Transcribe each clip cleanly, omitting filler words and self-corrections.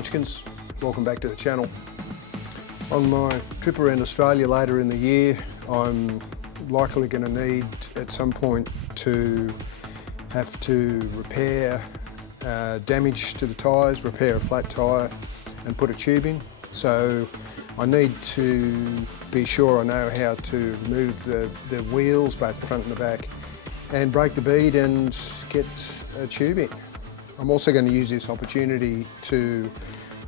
Munchkins, welcome back to the channel. On my trip around Australia later in the year, I'm likely going to need at some point to have to repair damage to the tyres, repair a flat tyre and put a tube in. So I need to be sure I know how to move the wheels, both the front and the back, and break the bead and get a tube in. I'm also going to use this opportunity to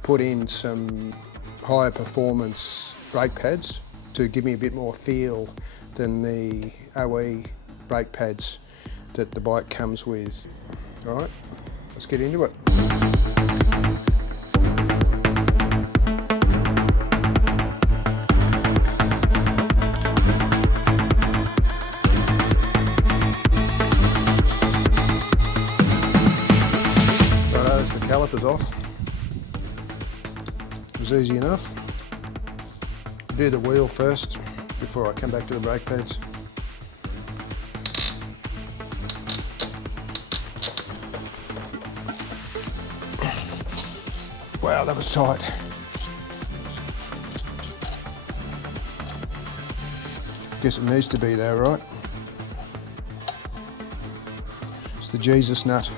put in some higher performance brake pads to give me a bit more feel than the OE brake pads that the bike comes with. All right, let's get into it. The calipers off. It was easy enough. Do the wheel first before I come back to the brake pads. Wow, that was tight. Guess it needs to be there, right? It's the Jesus nut.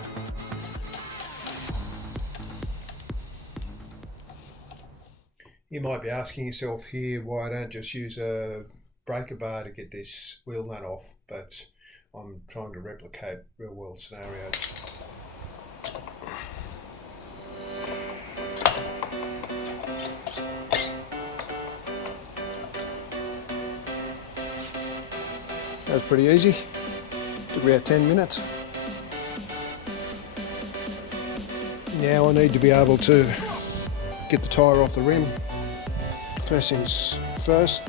You might be asking yourself here why I don't just use a breaker bar to get this wheel nut off, but I'm trying to replicate real world scenarios. That was pretty easy. Took about 10 minutes. Now I need to be able to get the tyre off the rim. First things first,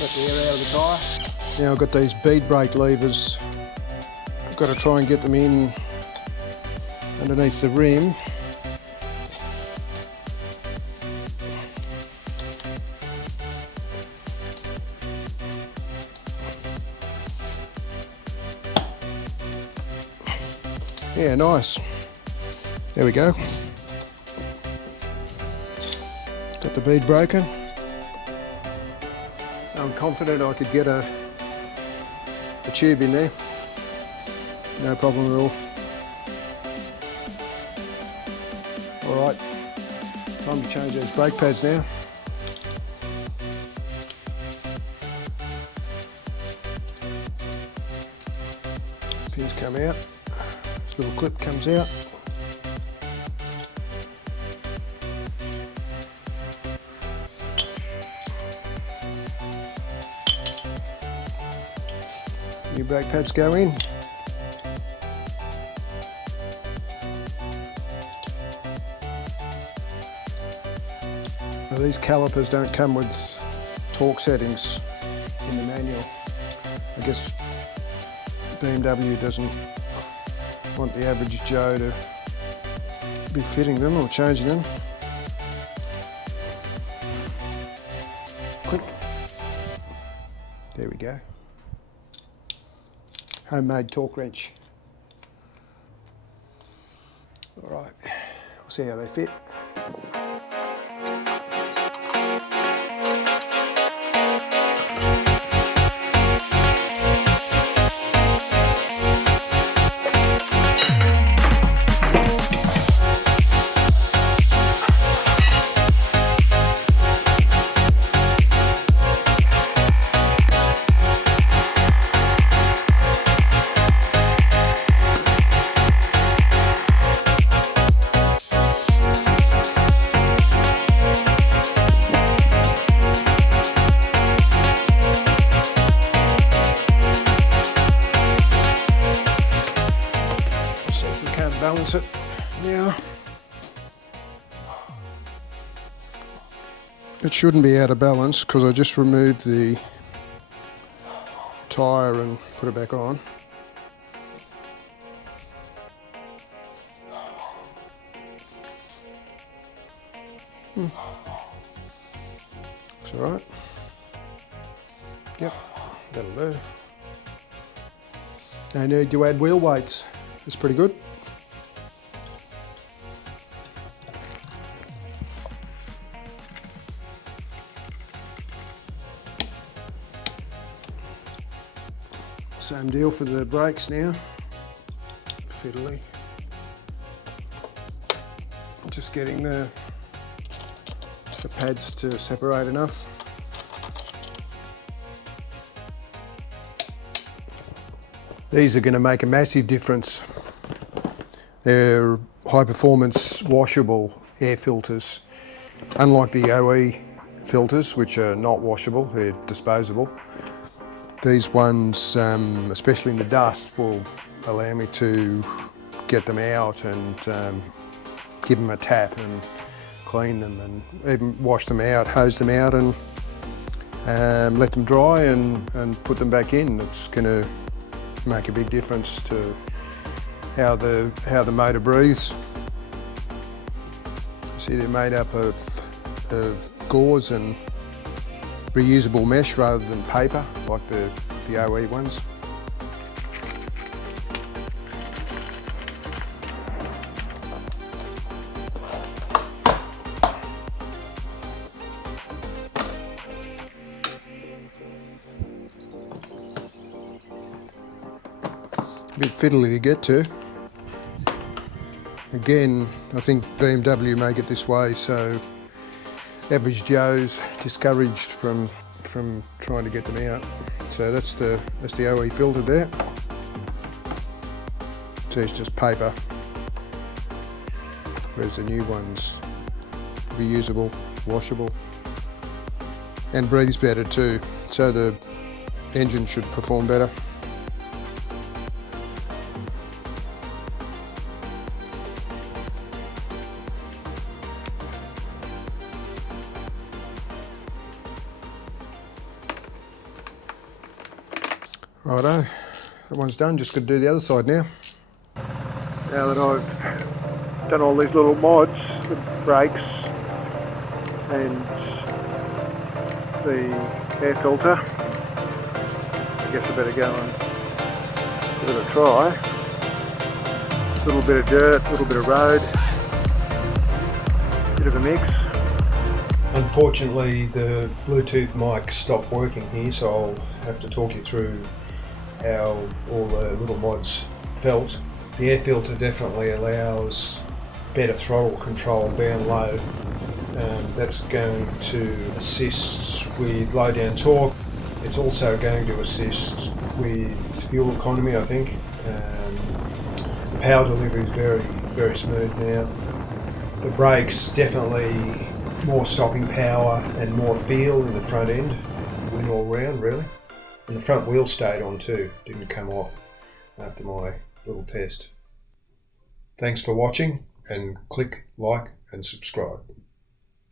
let the air out of the tyre. Now I've got these bead brake levers. I've got to try and get them in underneath the rim. Yeah, nice. There we go. Got the bead broken. I'm confident I could get a tube in there. No problem at all. All right, time to change those brake pads now. Pins come out. This little clip comes out. New brake pads go in. Now these calipers don't come with torque settings in the manual. I guess BMW doesn't want the average Joe to be fitting them or changing them. Click. There we go. Homemade torque wrench. All right, we'll see how they fit. Balance it now. It shouldn't be out of balance because I just removed the tyre and put it back on. It's all right. Yep, that'll do. No need to add wheel weights. That's pretty good. Same deal for the brakes now. Fiddly. Just getting the pads to separate enough. These are going to make a massive difference. They're high performance washable air filters. Unlike the OE filters, which are not washable, they're disposable. These ones, especially in the dust, will allow me to get them out and give them a tap and clean them, and even wash them out, hose them out, and let them dry and put them back in. It's going to make a big difference to how the motor breathes. See, they're made up of gauze and reusable mesh rather than paper like the OE ones. A bit fiddly to get to. Again, I think BMW make it this way, so average Joe's discouraged from trying to get them out. So that's the OE filter there. So it's just paper, whereas the new one's reusable, washable, and breathes better too. So the engine should perform better. Righto, that one's done, just got to do the other side now. Now that I've done all these little mods, the brakes and the air filter, I guess I better go and give it a try. A little bit of dirt, a little bit of road, bit of a mix. Unfortunately, the Bluetooth mic stopped working here, so I'll have to talk you through how all the little mods felt. The air filter definitely allows better throttle control down low. That's going to assist with low down torque. It's also going to assist with fuel economy, I think. The power delivery is very, very smooth now. The brakes definitely more stopping power and more feel in the front end, win all round really. And the front wheel stayed on too, didn't come off after my little test. Thanks for watching, and click like and subscribe.